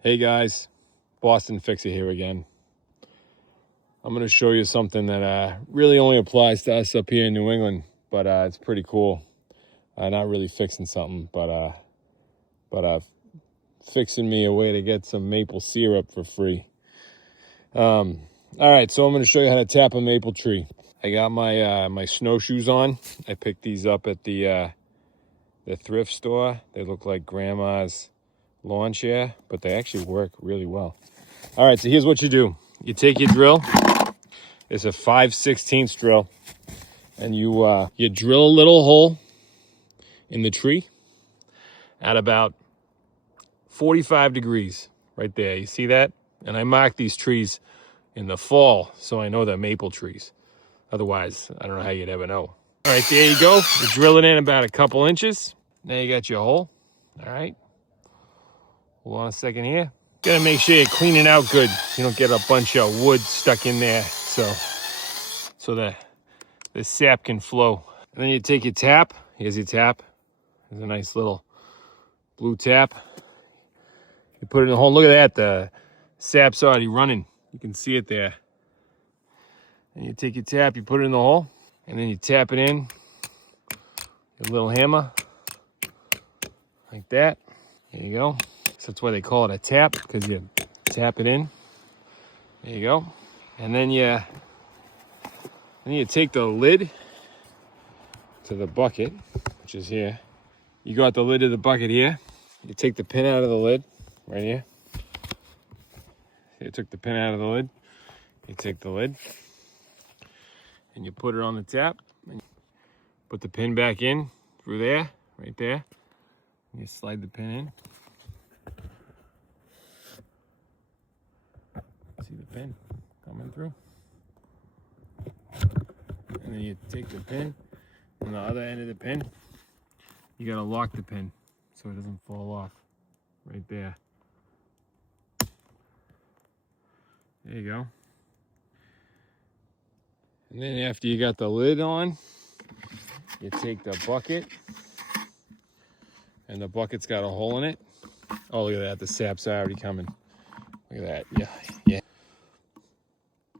Hey guys, Boston Fixer here again. I'm going to show you something that really only applies to us up here in New England, but it's pretty cool. Not really fixing something, but fixing me a way to get some maple syrup for free. All right, so I'm going to show you how to tap a maple tree. I got my snowshoes on. I picked these up at the thrift store. They look like grandma's lawn chair, but they actually work really well. All right, so here's what you do. You take your drill. It's a 5/16 drill, and you drill a little hole in the tree at about 45 degrees right there. You see that? And I mark these trees in the fall, so I know they're maple trees. Otherwise, I don't know how you'd ever know. All right, there you go. You drill it in about a couple inches. Now you got your hole. All right. Hold on a second here. Gotta make sure you're cleaning out good. You don't get a bunch of wood stuck in there, so the sap can flow. And then you take your tap. Here's your tap. There's a nice little blue tap. You put it in the hole. Look at that. The sap's already running. You can see it there. And you take your tap, you put it in the hole, and then you tap it in. A little hammer. Like that. There you go. So that's why they call it a tap, because you tap it in. There you go. And then you take the lid to the bucket, which is here. You got the lid of the bucket here. You take the pin out of the lid, right here. You took the pin out of the lid. You take the lid, and you put it on the tap. And put the pin back in through there, right there. And you slide the pin in. See the pin coming through. And then you take the pin on the other end of the pin. You gotta lock the pin so it doesn't fall off. Right there. There you go. And then after you got the lid on, you take the bucket, and the bucket's got a hole in it. Oh, look at that, the sap's already coming. Look at that, yeah.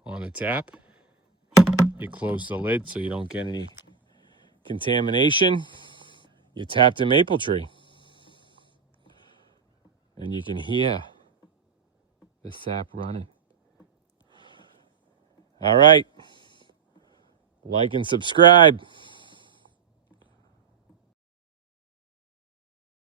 On the tap, you close the lid so you don't get any contamination. You tap the maple tree, and you can hear the sap running. All right, like and subscribe.